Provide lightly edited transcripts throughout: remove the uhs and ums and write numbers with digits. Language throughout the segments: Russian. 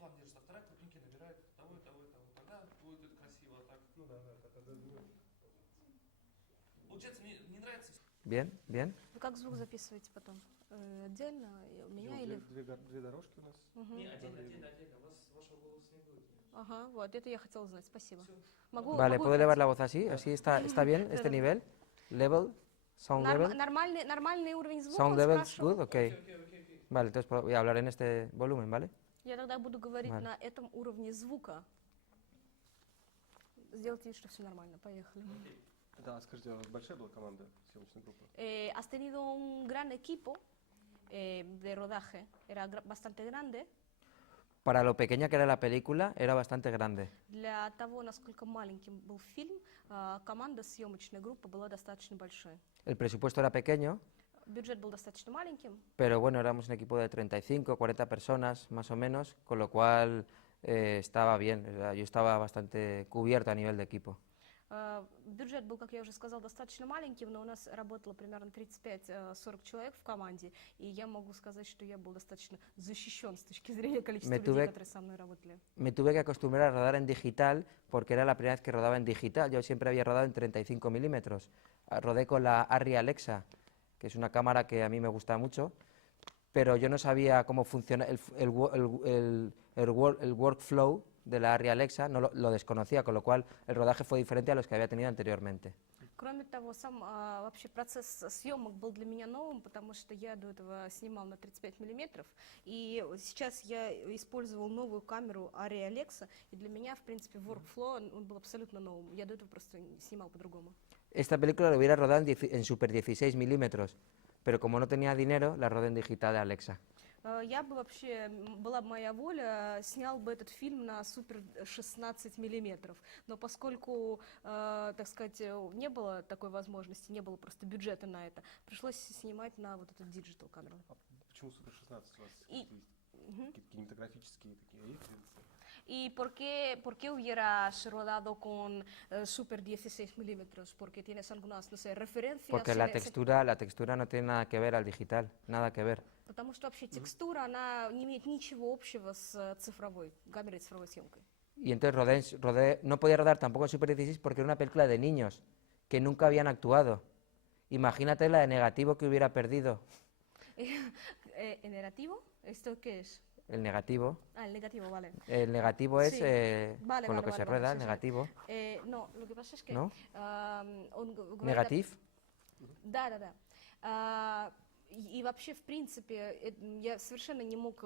план держится, а вторая крупненький набирает того и того и того. Тогда будет красиво, а так. Ну да, тогда Получается, мне не нравится. Bien, bien. Вы как звук записываете потом? Отдельно у меня или... две дорожки у нас. Не, отдельно. У вас вашего голоса не будет. Ага, вот, это я хотела знать, спасибо. Всё. Vale, ¿puedo elevar la voz así? ¿Así está bien este nivel? Level? Sound level? Нормальный уровень звука, Sound он level is спрашивал. good? Ok. Vale, entonces voy a hablar en este volumen, ¿vale? Я тогда буду говорить Vale. на этом уровне звука. Сделайте вид, что все нормально, поехали. Да, скажите, большая была команда съемочной группы? Has tenido un gran equipo de rodaje, era bastante grande. Para lo pequeña que era la película, era bastante grande. Для того, насколько маленьким был фильм, команда съемочной группы была достаточно большой. El presupuesto era pequeño, Бюджет был достаточно маленьким, pero bueno, éramos un equipo de 35, 40 personas más o menos, con lo cual estaba bien, o sea, yo estaba bastante cubierto a nivel de equipo. Бюджет был, как я уже сказала, достаточно маленьким, но у нас работало примерно 35-40 человек в команде, и я могу сказать, что я был достаточно защищен с точки зрения количества людей, которые со мной работали. Me tuve que acostumbrar a rodar en digital porque era la primera vez que rodaba en digital. Yo siempre había rodado en 35 milímetros. Rodé con la Arri Alexa, que es una cámara que a mí me gusta mucho, pero yo no sabía cómo funciona el workflow de la Arri Alexa, no lo desconocía, con lo cual el rodaje fue diferente a los que había tenido anteriormente. Кроме того, сам вообще процесс съемок был для меня новым, потому что я до этого снимал на 35 миллиметров, и сейчас я использовал новую камеру Arri Alexa, и для меня, в принципе, workflow он был абсолютно новым. Я до этого просто снимал по-другому. Esta película la hubiera rodado en Super 16 milímetros, pero como no tenía dinero, la rodé en digital de Alexa. Я бы вообще, была бы моя воля, снял бы этот фильм на супер 16 миллиметров, но поскольку, так сказать, не было такой возможности, не было просто бюджета на это, пришлось снимать на вот эту диджитал камеру. А почему супер 16 у вас? Какие-то кинематографические такие референсы? ¿Y por qué hubieras rodado con Super 16 milímetros? Porque tienes algunas, no sé, referencias. Porque la textura no tiene nada que ver al digital, nada que ver. Потому что вообще текстура, она не имеет ничего общего с цифровой, камерой цифровой съемкой. Y entonces no podía rodar tampoco en Super 16 porque era una película de niños que nunca habían actuado. Imagínate la de negativo que hubiera perdido. ¿El negativo? ¿Esto qué es? El negativo. Ah, el negativo, vale. El negativo es vale, con lo que se rueda, sí, el negativo. No, lo que pasa es que... ¿No? Он говорит... Негатив? Да. И вообще, в принципе, я совершенно не мог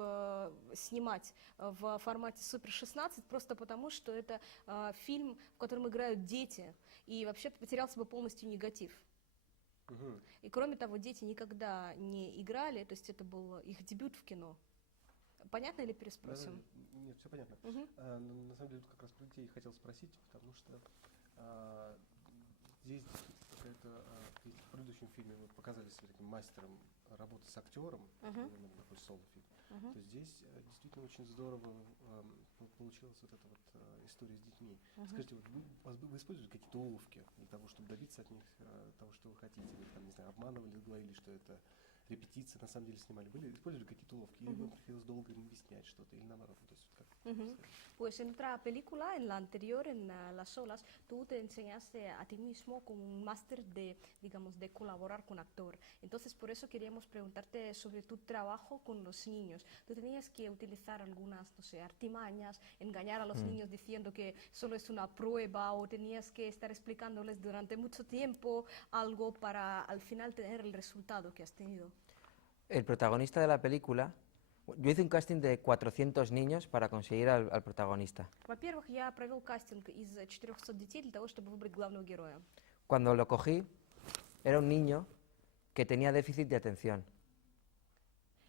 снимать в формате Супер 16, просто потому, что это фильм, в котором играют дети, и вообще потерялся бы полностью негатив. И кроме того, дети никогда не играли, то есть это был их дебют в кино. Понятно или переспросим? Да, нет, все понятно. На самом деле, тут как раз про детей хотел спросить, потому что здесь какая-то, в предыдущем фильме вы показали себя таким мастером работы с актером, именно такой соло-фильм, то здесь действительно очень здорово получилась вот эта вот история с детьми. Скажите, вот вы используете какие-то уловки для того, чтобы добиться от них того, что вы хотите? Вы там, не знаю, обманывали, говорили, что это репетиции, на самом деле снимали. Были, использовали какие-то уловки? Или вам приходилось долго им объяснять что-то? Или наоборот? То есть, как Pues en otra película, en la anterior, en Las Olas, tú te enseñaste a ti mismo como un máster de, digamos, de colaborar con actor. Entonces, por eso queríamos preguntarte sobre tu trabajo con los niños. Tú tenías que utilizar algunas, no sé, artimañas, engañar a los niños diciendo que solo es una prueba, o tenías que estar explicándoles durante mucho tiempo algo para al final tener el resultado que has tenido. El protagonista de la película, yo hice un casting de 400 niños para conseguir al protagonista. Во-первых, я провел кастинг из 400 детей для того, чтобы выбрать главного героя. Cuando lo cogí, era un niño que tenía déficit de atención.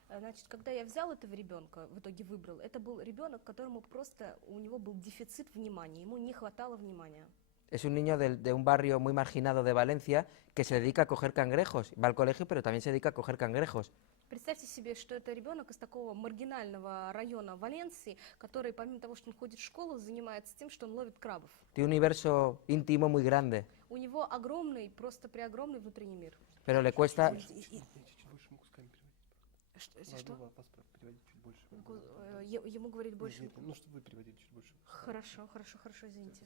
Значит, когда я взял этого ребенка, в итоге выбрал, это был ребенок, которому просто, у него был дефицит внимания, ему не хватало внимания. Es un niño de un barrio muy marginado de Valencia que se dedica a coger cangrejos. Va al colegio, pero también se dedica a coger cangrejos. Представьте себе, что это ребенок из такого маргинального района Валенсии, который, помимо того, что он ходит в школу, занимается тем, что он ловит крабов. Tiene un universo íntimo muy grande. У него огромный, просто преогромный внутренний мир. Pero le cuesta... Если что? Вас переводить чуть больше. Ему говорить больше. Нет, ну, чтобы вы переводили чуть больше. Хорошо, хорошо, хорошо, извините.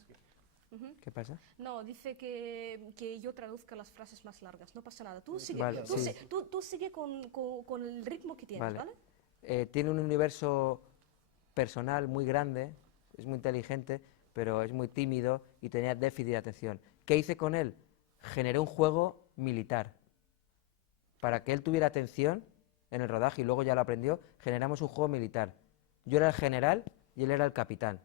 ¿Qué pasa? No, dice que yo traduzca las frases más largas, no pasa nada. Tú sigue, Vale, sí. tú sigue con el ritmo que tienes, Vale. ¿vale? Tiene un universo personal muy grande, es muy inteligente, pero es muy tímido y tenía déficit de atención. ¿Qué hice con él? Generé un juego militar. Para que él tuviera atención en el rodaje y luego ya lo aprendió, generamos un juego militar. Yo era el general y él era el capitán.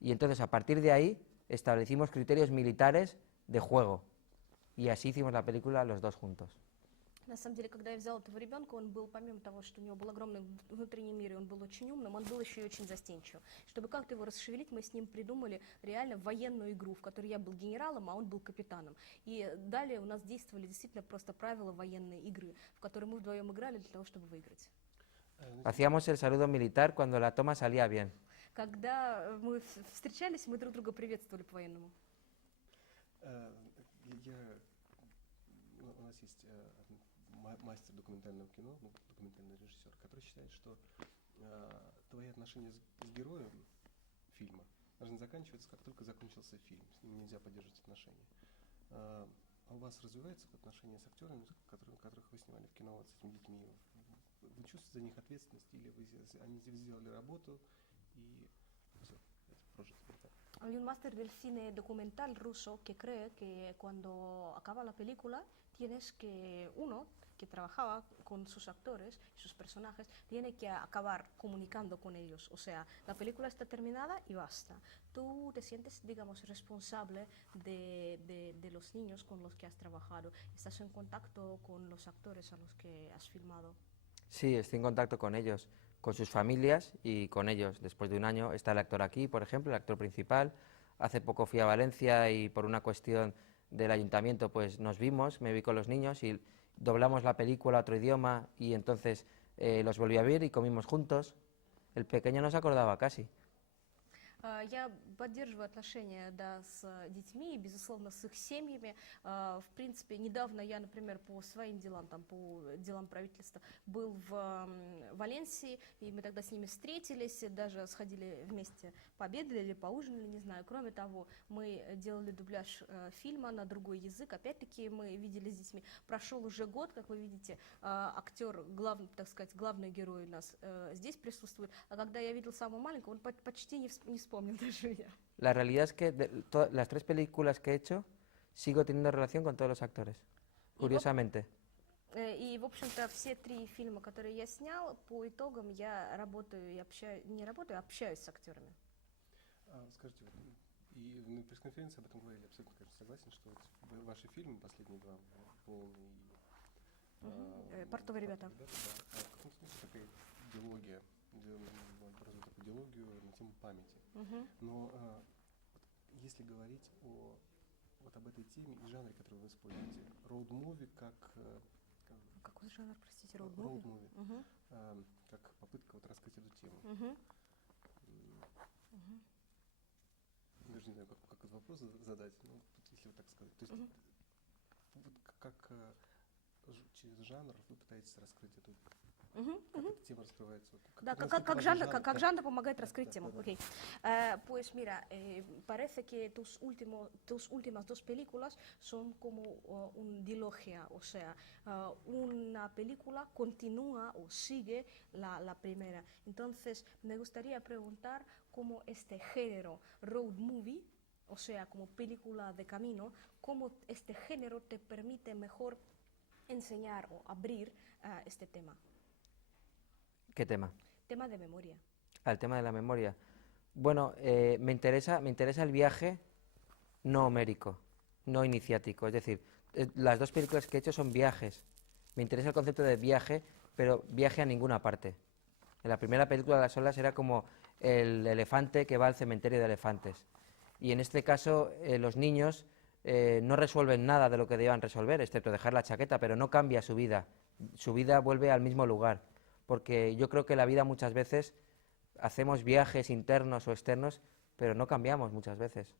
Y entonces a partir de ahí establecimos criterios militares de juego. Y así hicimos la película los dos juntos. На самом деле, когда я взяла этого ребенка, он был, помимо того, что у него был огромный внутренний мир, и он был очень умным, он был еще и очень застенчивым. Чтобы как-то его расшевелить, мы с ним придумали реально военную игру, в которой я был генералом, а он был капитаном. И далее у нас действовали действительно просто правила военной игры, в которой мы вдвоем играли для того, чтобы выиграть. Hacíamos el saludo militar cuando la toma salía bien. Когда мы встречались, мы друг друга приветствовали по-военному. У нас есть мастер документального кино, документальный режиссер, который считает, что твои отношения с героем фильма должны заканчиваться, как только закончился фильм. С ним нельзя поддерживать отношения. А у вас развиваются отношения с актерами, которых вы снимали в кино, вот с этими детьми? Вы чувствуете за них ответственность, или они сделали работу y все, прожито? Hay un máster del cine documental ruso que cree que cuando acaba la película tienes que, uno, que trabajaba con sus actores y sus personajes, tiene que acabar comunicando con ellos. O sea, la película está terminada y basta. Tú te sientes, digamos, responsable de los niños con los que has trabajado. Estás en contacto con los actores a los que has filmado. Sí, estoy en contacto con ellos, con sus familias y con ellos. Después de un año está el actor aquí, por ejemplo, el actor principal. Hace poco fui a Valencia y por una cuestión del ayuntamiento pues nos vimos, me vi con los niños y doblamos la película a otro idioma y entonces los volví a ver y comimos juntos. El pequeño no se acordaba casi. Я поддерживаю отношения, да, с детьми, безусловно, с их семьями. В принципе, недавно я, например, по своим делам, там, по делам правительства, был в Валенсии, и мы тогда с ними встретились, даже сходили вместе, пообедали или поужинали, не знаю. Кроме того, мы делали дубляж фильма на другой язык. Опять-таки, мы видели с детьми. Прошел уже год, как вы видите, актер, так сказать, главный герой у нас здесь присутствует. А когда я видел самого маленького, он почти не вспомнил. La realidad es que las tres películas que he hecho sigo teniendo relación con todos los actores, curiosamente. И, в общем-то, все три фильма, которые я снял, по итогам я работаю и общаюсь, не работаю, а общаюсь с актерами. Скажите, и на пресс-конференции об этом говорили, абсолютно, конечно, согласен, что вот ваши фильмы, последние два, «Полный» и «Портовые ребята». Да, в каком смысле такая диалогия, образует такую диалогию на тему памяти. Но если говорить вот об этой теме и жанре, который вы используете, роуд-муви как... Какой жанр, простите, роуд-муви? Роуд-муви. Как попытка вот раскрыть эту тему. Даже не знаю, как этот вопрос задать, но если вот так сказать. То есть вот как через жанр вы пытаетесь раскрыть эту как эта тема раскрывается? Да, как жанр помогает раскрыть тему. Okay. Pues mira, parece que tus últimas dos películas son como un dilogia, o sea, una película continúa o sigue la primera. Entonces, me gustaría preguntar cómo este género road movie, o sea, como película de camino, cómo este género te permite mejor enseñar o abrir este tema. ¿Qué tema? Tema de memoria. El tema de la memoria. Bueno, me interesa el viaje no homérico, no iniciático. Es decir, las dos películas que he hecho son viajes. Me interesa el concepto de viaje, pero viaje a ninguna parte. En la primera película, Las olas, era como el elefante que va al cementerio de elefantes. Y en este caso, los niños no resuelven nada de lo que deban resolver, excepto dejar la chaqueta, pero no cambia su vida. Su vida vuelve al mismo lugar. Porque yo creo que la vida muchas veces hacemos viajes internos o externos, pero no cambiamos muchas veces.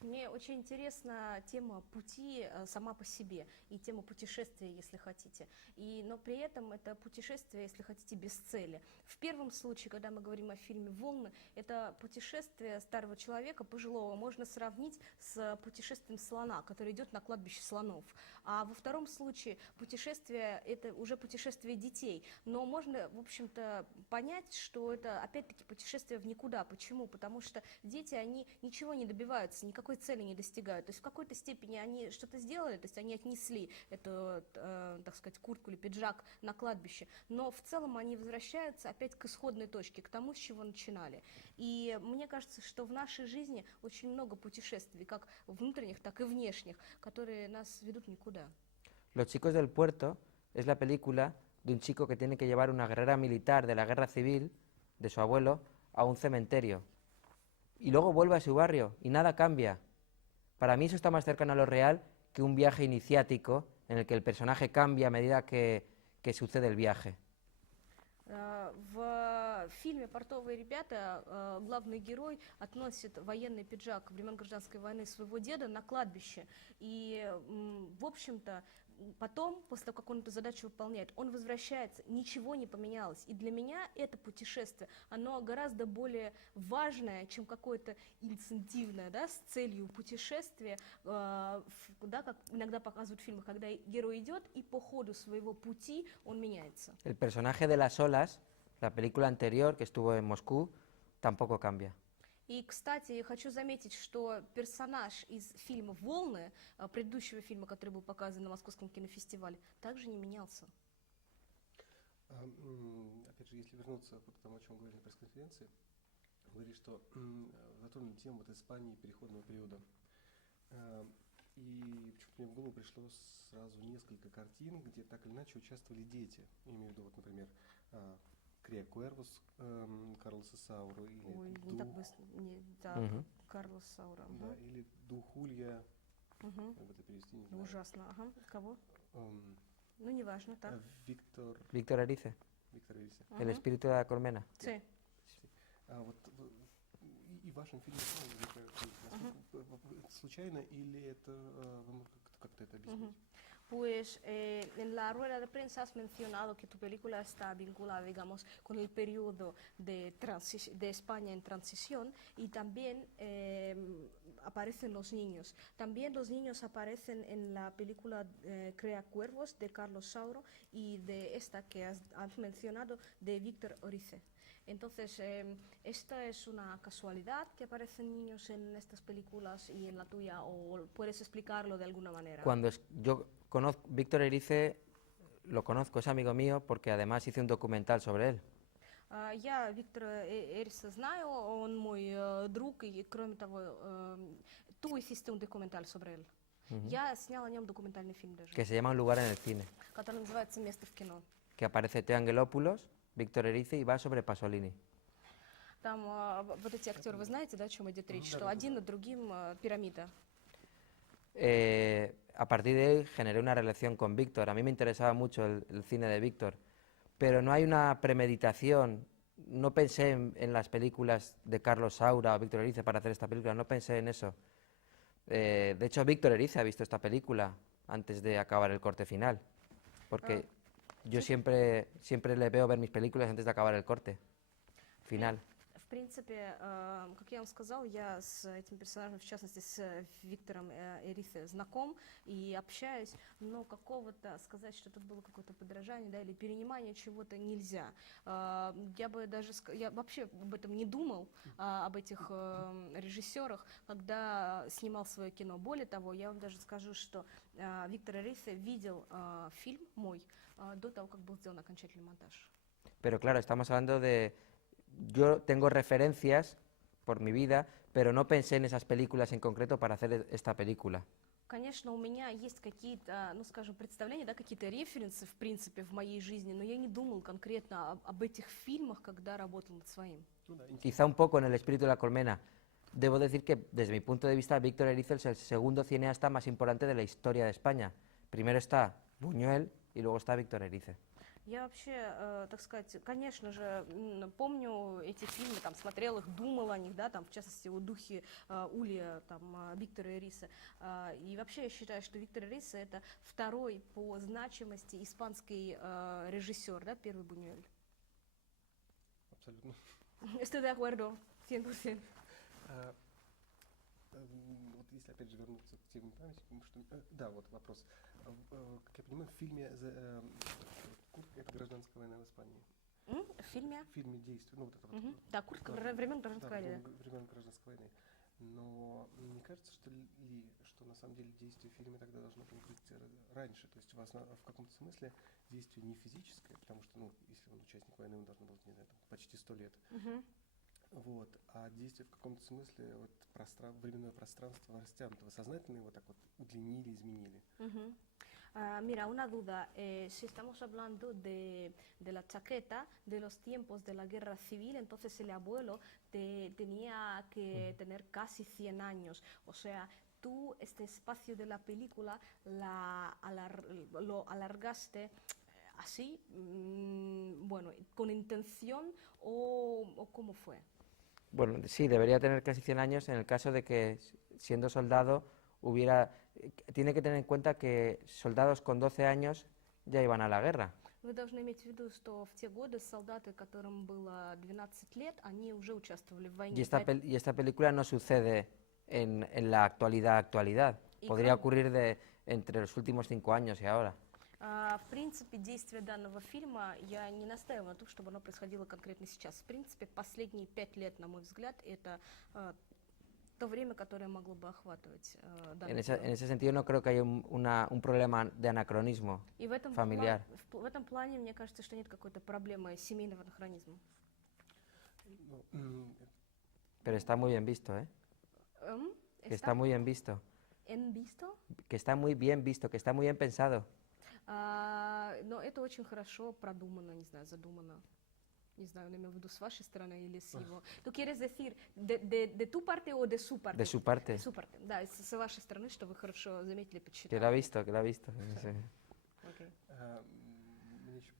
Мне очень интересна тема пути сама по себе и тема путешествия, если хотите. Но при этом это путешествие, если хотите, без цели. В первом случае, когда мы говорим о фильме «Волны», это путешествие старого человека, пожилого, можно сравнить с путешествием слона, который идет на кладбище слонов. А во втором случае путешествие – это уже путешествие детей. Но можно, в общем-то, понять, что это опять-таки путешествие в никуда. Почему? Потому что дети, они ничего не добиваются, никакой цели не достигают. То есть в какой-то степени они что-то сделали, то есть они отнесли эту, так сказать, куртку или пиджак на кладбище, но в целом они возвращаются опять к исходной точке, к тому, с чего начинали. И мне кажется, что в нашей жизни очень много путешествий, как внутренних, так и внешних, которые нас ведут никуда. Los chicos del puerto es la película de un chico que tiene que llevar una guerrera militar de la guerra civil, de su abuelo, a un cementerio. Y luego vuelve a su barrio y nada cambia. Para mí eso está más cercano a lo real que un viaje iniciático en el que el personaje cambia a medida que sucede el viaje. В фильме «Портовые ребята» главный герой относит военный пиджак времен гражданской войны своего деда на кладбище. И, в общем-то, потом, после того, как он эту задачу выполняет, он возвращается, ничего не поменялось. И для меня это путешествие, оно гораздо более важное, чем какое-то инцентивное, да, с целью путешествия, да, как иногда показывают в фильмах, когда герой идет, и по ходу своего пути он меняется. El personaje de las olas, la película anterior que estuvo en Moscú, tampoco cambia. И, кстати, я хочу заметить, что персонаж из фильма «Волны», предыдущего фильма, который был показан на Московском кинофестивале, также не менялся. Опять же, если вернуться к тому, о чем говорили на пресс-конференции, говорили, что затронули тему вот Испании переходного периода. И почему-то мне в голову пришло сразу несколько картин, где так или иначе участвовали дети. Я имею в виду, вот, например, Крия Куэрвос Карлоса Саура, или Ой, не так быстро. Не, да, Карлос Саура. Да, или Духулья. Как это перевести, не знаю. Ужасно. Ага. Кого? Ну, неважно, так. Víctor Erice. Виктор Erice. El espíritu de la colmena. Sí. Вот и в вашем фильме случайно, или это вы как-то это объяснить? Pues en la rueda de prensa has mencionado que tu película está vinculada, digamos, con el periodo de España en transición, y también aparecen los niños. También los niños aparecen en la película Crea Cuervos de Carlos Sauro y de esta que has mencionado de Víctor Erice. Entonces, ¿esta es una casualidad que aparecen niños en estas películas y en la tuya, o puedes explicarlo de alguna manera? Yo conozco Víctor Erice, lo conozco, es amigo mío, porque además hice un documental sobre él. Я Виктора Эриса знаю, он мой друг, и кроме того, tú hiciste un documental sobre él. Я сняла о нем документальный фильм даже. Que se llama Un lugar en el cine. Который называется «Место в кино». Que aparece Teo Angelopoulos, Víctor Erice y va sobre Pasolini. Там вот эти актеры, вы знаете, да, о чем идет речь? Что один над другим пирамида. A partir de ahí generé una relación con Víctor. A mí me interesaba mucho el cine de Víctor, pero no hay una premeditación. No pensé en las películas de Carlos Saura o Víctor Erice para hacer esta película, no pensé en eso. De hecho, Víctor Erice ha visto esta película antes de acabar el corte final, porque yo siempre le veo ver mis películas antes de acabar el corte final. В принципе, как я вам сказал, я с этим персонажем, в частности с Виктором Эрице, знаком и общаюсь, но какого-то сказать, что тут было какое-то подражание, да, или перенимание чего-то нельзя. Я вообще об этом не думал, об этих режиссерах, когда снимал свое кино. Более того, я вам даже скажу, что Виктор Эрице видел фильм мой до того, как был сделан окончательный монтаж. Pero claro, estamos hablando de... Yo tengo referencias por mi vida, pero no pensé en esas películas en concreto para hacer esta película. Конечно, у меня есть какие-то, ну, скажем, представления, да, какие-то референсы, в принципе, в моей жизни, но я не думал конкретно об этих фильмах, когда работал над своим. Quizá un poco en El espíritu de la colmena. Debo decir que, desde mi punto de vista, Víctor Erice es el segundo cineasta más importante de la historia de España. Primero está Buñuel y luego está Víctor Erice. Я вообще, так сказать, конечно же, помню эти фильмы, там, смотрела их, думала о них, да, там, в частности, о духе Улья, там, Виктора Эриса. И вообще я считаю, что Виктор Эриса это второй по значимости испанский режиссер, да, первый Бунюэль. Абсолютно. Estoy de acuerdo, 100%. Вот если опять же вернуться к теме памяти, да, вот вопрос. Как я понимаю, в фильме Куртка — это гражданская война в Испании. В фильме? В фильме действует, ну вот это вот. Да, Куртка времен гражданской войны. Времен гражданской войны. Но не кажется, что на самом деле действие в фильме тогда должно было быть раньше. То есть у вас в каком-то смысле действие не физическое, потому что, ну, если он участник войны, он должен был, не знаю, там, почти 100 лет. Вот, а действие в каком-то смысле вот, временное пространство растянуто. Вы сознательно его так вот удлинили, изменили? Mira, una duda. Si estamos hablando de la chaqueta, de los tiempos de la guerra civil, entonces el abuelo tenía que tener casi 100 años. O sea, tú este espacio de la película lo alargaste así, bueno, con intención o ¿cómo fue? Bueno, sí, debería tener casi 100 años en el caso de que, siendo soldado, tiene que tener en cuenta que soldados con 12 años ya iban a la guerra. Вы должны иметь в виду, что в те годы солдаты, которым было 12 лет, они уже участвовали в войне. Y esta película no sucede en la actualidad. Podría ocurrir entre los últimos 5 años y ahora. В принципе, действие данного фильма, я не настаиваю на том, чтобы оно происходило конкретно сейчас. В принципе, последние 5 лет, на мой взгляд, это то время, которое могло бы охватывать данный фильм. En ese sentido no creo que haya un problema de anacronismo familiar. В этом плане, мне кажется, что нет какой-то проблемы семейного анахронизма. Pero está muy bien visto, ¿eh? Que está muy bien visto. ¿En visto? Que está muy bien visto, que está muy bien pensado. Но это очень хорошо продумано, не знаю, задумано. Не знаю, он имел в виду с вашей стороны или с его. ¿Tú quieres decir de tu parte o de su parte? De su parte. De su parte. Да, с вашей стороны, что вы хорошо заметили, подсчитали. Que lo ha visto, que lo ha visto. Sí. Okay. Мне еще,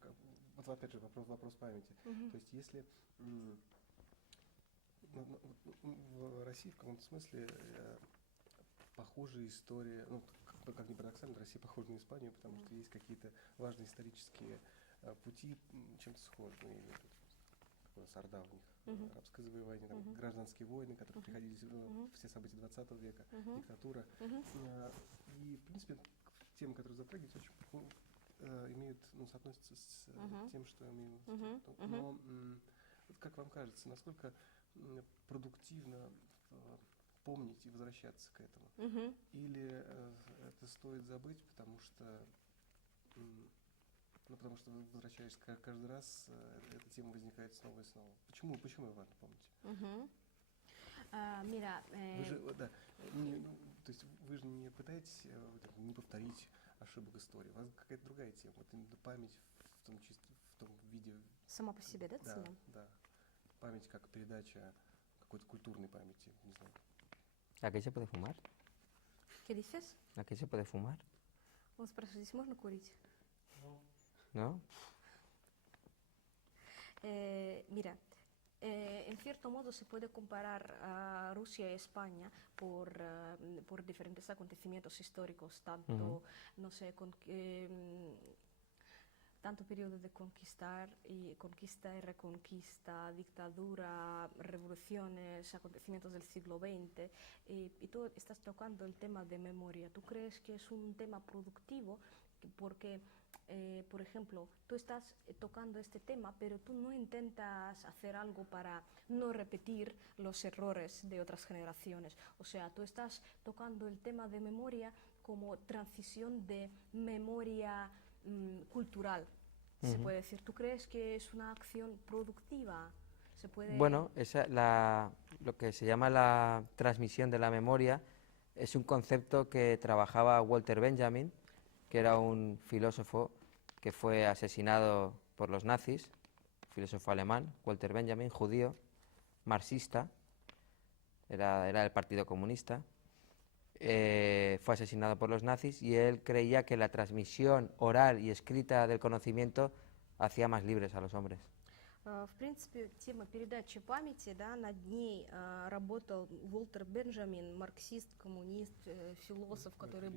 вот опять же вопрос памяти. То есть если в России в каком-то смысле похожая история, ну, как ни парадоксально, Россия похожа на Испанию, потому что есть какие-то важные исторические пути чем-то схожие. Как у нас Орда в них, арабское завоевание, там, гражданские войны, которые приходились, все события 20 века, диктатура. И, в принципе, темы, которые затрагиваются, очень имеют, ну, соотносятся с тем, что имеем. Но вот как вам кажется, насколько продуктивно помнить и возвращаться к этому? Или это стоит забыть, потому что возвращаясь каждый раз, эта тема возникает снова и снова. Почему ее важно помнить? Mira, Вы же, да, то есть вы же не пытаетесь не повторить ошибок истории. У вас какая-то другая тема. Вот именно память в том виде. Сама по себе, да, цена? Да. Память как передача какой-то культурной памяти, не знаю. ¿Aquí se puede fumar? ¿Qué dices? ¿Aquí se puede fumar? Он спрашивает, здесь можно курить? ¿No? Mira, en cierto modo se puede comparar a Rusia y España por diferentes acontecimientos históricos, tanto, no sé, tanto periodo de conquista y reconquista, dictadura, revoluciones, acontecimientos del siglo XX, y tú estás tocando el tema de memoria. ¿Tú crees que es un tema productivo? Porque, por ejemplo, tú estás tocando este tema, pero tú no intentas hacer algo para no repetir los errores de otras generaciones. O sea, tú estás tocando el tema de memoria como transición de memoria cultural, se puede decir. ¿Tú crees que es una acción productiva? ¿Se puede... Bueno, lo que se llama la transmisión de la memoria es un concepto que trabajaba Walter Benjamin, que era un filósofo que fue asesinado por los nazis, filósofo alemán, Walter Benjamin, judío, marxista, era del Partido Comunista. Fue asesinado por los nazis y él creía que la transmisión oral y escrita del conocimiento hacía más libres a los hombres. В принципе, тема передачи памяти, да, над ней работал Уолтер Бенджамин, марксист, коммунист, философ, который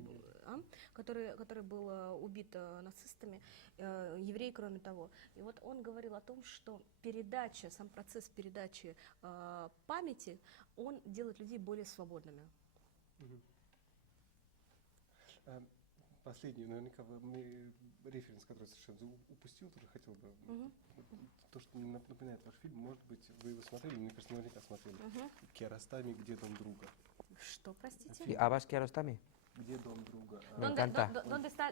был убит нацистами, еврей, кроме того. И вот он говорил о том, что передача, сам процесс передачи памяти, он делает людей более свободными. Последний, наверняка, референс, который совершенно упустил, тоже хотел бы. То, что напоминает ваш фильм, может быть, вы его смотрели, мне кажется, наверняка смотрели. Киаростами «Где дом друга». Что, простите? ¿Y Abbas Kiarostami? «Где дом друга». Me encanta. ¿Dónde está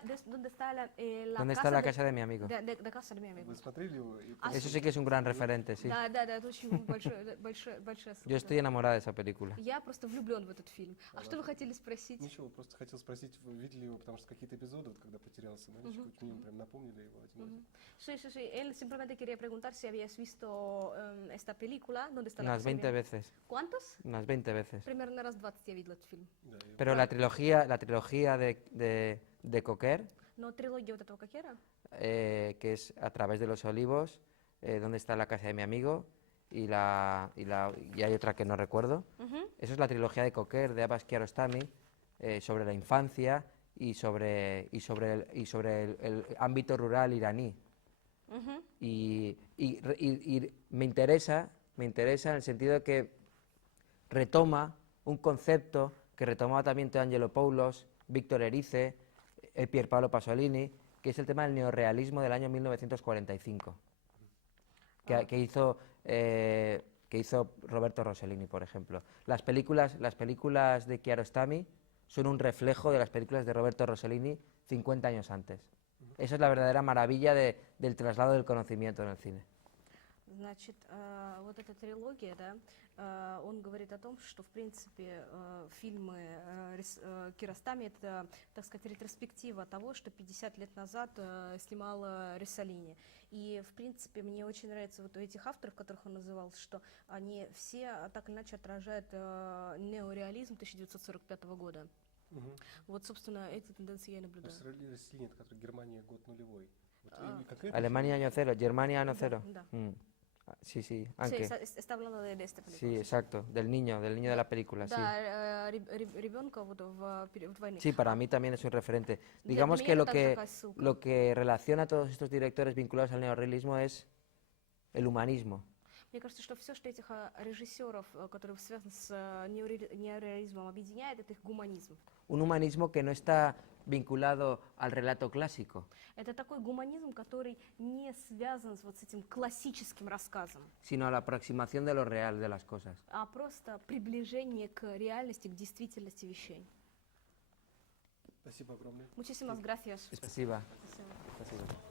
la ¿Dónde está la casa de mi amigo? de casa de mi amigo? Вы смотрели его? И Eso sí que es un gran referente, sí. Да, это очень большая Yo estoy enamorada de esa película. Я просто влюблен в этот фильм. А что вы хотели спросить? Ничего, просто хотел спросить, вы видели его, потому что какие-то эпизоды, вот, когда потерялся мальчик, вот мне прям напомнили его один раз. Sí. Él simplemente quería preguntar si habías visto esta película, ¿dónde está la Unas casa de mi 20 amigo? veces. ¿Cuántos? Unas 20 veces. Примерно раз 20 я видела этот фильм. Да, и Pero la trilogía de Cocker, Но трилогия вот этого Кокера, que es A través de los olivos, ¿Dónde está la casa de mi amigo? Y hay otra que no recuerdo. Eso es la trilogía de Cocker, de Abbas Kiarostami, sobre la infancia y sobre el ámbito rural iraní. Y me interesa en el sentido de que retoma un concepto que retomaba también Angelopoulos, Víctor Erice, Pier Paolo Pasolini, que es el tema del neorrealismo del año 1945, que hizo Roberto Rossellini, por ejemplo. Las películas de Kiarostami son un reflejo de las películas de Roberto Rossellini 50 años antes. Esa es la verdadera maravilla del traslado del conocimiento en el cine. Значит, вот эта трилогия, да, он говорит о том, что, в принципе, фильмы Киаростами — это, так сказать, ретроспектива того, что 50 лет назад снимал Россellini. И, в принципе, мне очень нравится вот у этих авторов, которых он называл, что они все так или иначе отражают неореализм 1945 года. Вот, собственно, эти тенденции я и наблюдаю. Россellini, это который «Германия. Год нулевой». Вот, и конкретно Alemania año cero, Germania año cero. Да. Sí, Sí, aunque. está hablando de esta película. Sí, exacto, del niño de la película, sí. Да, ребенка вот в период войны. Sí, para mí también es un referente. Для Digamos меня que это также такая ссылка. lo que relaciona a todos estos directores vinculados al neorrealismo es el humanismo. Мне кажется, что все, что этих режиссеров, которые связаны с неореализмом, объединяет, это их гуманизм. Un humanismo que no está vinculado al relato clásico, Это такой гуманизм, который не связан вот с этим классическим рассказом, sino a la aproximación de lo real de las cosas. а просто приближение к реальности, к действительности вещей. Спасибо огромное. Muchísimas gracias. Спасибо. Спасибо. Спасибо.